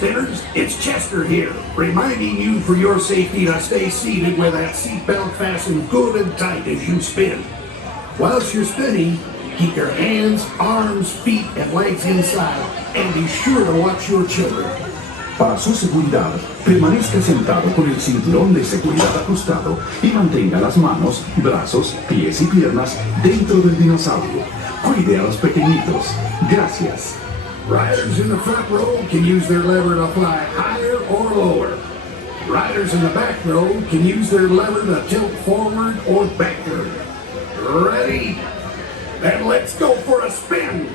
Spinners, it's Chester here, reminding you for your safety to stay seated with that seatbelt fastened good and tight as you spin. Whilst you're spinning, keep your hands, arms, feet, and legs inside, and be sure to watch your children. Para su seguridad, permanezca sentado con el cinturón de seguridad ajustado y mantenga las manos, brazos, pies y piernas dentro del dinosaurio. Cuide a los pequeñitos. Gracias. Riders in the front row can use their lever to fly higher or lower. Riders in the back row can use their lever to tilt forward or backward. Ready? Then let's go for a spin!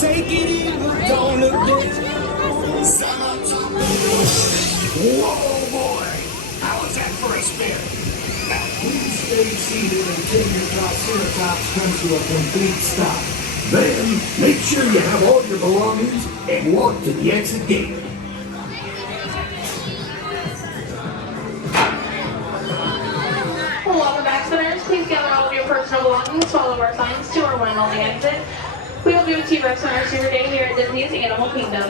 Take it in, but don't look down. Whoa, boy! How was that for a spin? Now please stay seated until your TriceraTops comes to a complete stop. Then, make sure you have all your belongings and walk to the exit gate. Welcome back, spinners. Please gather all of your personal belongings, follow our signs to our one and only exit. We will be with you, spinners, every day here at Disney's Animal Kingdom.